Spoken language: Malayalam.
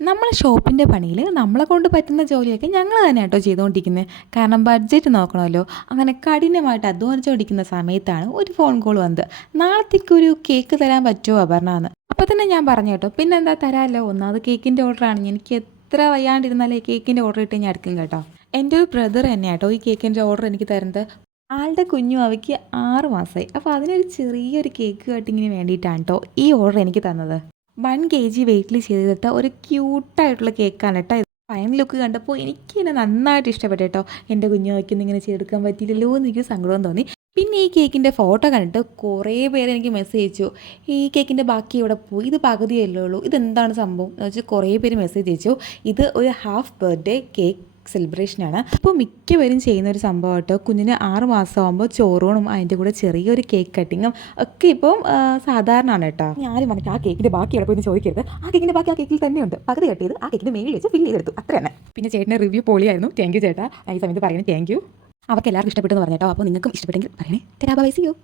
നമ്മൾ ഷോപ്പിൻ്റെ പണിയിൽ നമ്മളെ കൊണ്ട് പറ്റുന്ന ജോലിയൊക്കെ ഞങ്ങൾ തന്നെ കേട്ടോ ചെയ്തുകൊണ്ടിരിക്കുന്നത്. കാരണം ബഡ്ജറ്റ് നോക്കണമല്ലോ. അങ്ങനെ കഠിനമായിട്ട് അധ്വാനിച്ചുകൊണ്ടിരിക്കുന്ന സമയത്താണ് ഒരു ഫോൺ കോൾ വന്നത്. നാളത്തേക്കൊരു കേക്ക് തരാൻ പറ്റുമോ അപർണ എന്ന്. അപ്പോൾ തന്നെ ഞാൻ പറഞ്ഞു കേട്ടോ, പിന്നെന്താ തരാമല്ലോ. ഒന്നാമത് കേക്കിൻ്റെ ഓർഡറാണ്. എനിക്ക് എത്ര വയ്യാണ്ടിരുന്നാലേ കേക്കിൻ്റെ ഓർഡർ ഇട്ട് ഞാൻ എടുക്കും കേട്ടോ. എൻ്റെ ഒരു ബ്രദർ തന്നെ കേട്ടോ ഈ കേക്കിൻ്റെ ഓർഡർ എനിക്ക് തരുന്നത്. ആളുടെ കുഞ്ഞു അവയ്ക്ക് 6 മാസമായി. അപ്പോൾ അതിനൊരു ചെറിയൊരു കേക്ക് കട്ടിങ്ങിന് വേണ്ടിയിട്ടാണ് കേട്ടോ ഈ ഓർഡർ എനിക്ക് തന്നത്. 1 kg വെയിറ്റിൽ ചെയ്തിട്ട് ഒരു ക്യൂട്ടായിട്ടുള്ള കേക്കാണ് കേട്ടോ. ഫൈനൽ ലുക്ക് കണ്ടപ്പോൾ എനിക്ക് ഇതിനെ നന്നായിട്ട് ഇഷ്ടപ്പെട്ടു കേട്ടോ. എൻ്റെ കുഞ്ഞു വയ്ക്കുന്ന ഇങ്ങനെ ചെയ്തെടുക്കാൻ പറ്റിയില്ലല്ലോ എന്ന് എനിക്ക് സങ്കടം തോന്നി. പിന്നെ ഈ കേക്കിൻ്റെ ഫോട്ടോ കണ്ടിട്ട് കുറേ പേര് എനിക്ക് മെസ്സേജ് അയച്ചു, ഈ കേക്കിൻ്റെ ബാക്കി ഇവിടെ പോയി, ഇത് പകുതിയല്ലേ ഉള്ളൂ, ഇതെന്താണ് സംഭവം എന്ന് വെച്ചാൽ കുറേ പേര് മെസ്സേജ് അയച്ചു. ഇത് ഒരു ഹാഫ് ബർത്ത്ഡേ കേക്ക് സെലിബ്രേഷനാണ്. ഇപ്പോൾ മിക്കവരും ചെയ്യുന്ന ഒരു സംഭവം കേട്ടോ. കുഞ്ഞിന് 6 മാസമാകുമ്പോൾ ചോറൂണും അതിൻ്റെ കൂടെ ചെറിയൊരു കേക്ക് കട്ടിങ്ങും ഒക്കെ ഇപ്പം സാധാരണയാണ് കേട്ടോ. ഞാനും വന്നിട്ട് ആ കേക്കിൻ്റെ ബാക്കി എവിടെ പോയി ചോദിക്കരുത്. ആ കേക്കിൻ്റെ ബാക്കി ആ കേക്കിൽ തന്നെയുണ്ട്. പകുതി കട്ട് ചെയ്ത് ആ കേക്കിൻ്റെ മേളിൽ വെച്ച് ഫില്ല് ചെയ്തെടുത്തു, അത്രയാണ്. പിന്നെ ചേട്ടൻ്റെ റിവ്യൂ പൊളിയായിരുന്നു. താങ്ക് യു ചേട്ടാ. ഈ സമയത്ത് പറയുന്നത് താങ്ക് യു. അവർക്ക് എല്ലാവർക്കും ഇഷ്ടപ്പെട്ടെന്ന് പറഞ്ഞേട്ടോ. അപ്പോൾ നിങ്ങൾക്കും ഇഷ്ടപ്പെട്ടെങ്കിൽ പറയണേ. Bye, see U.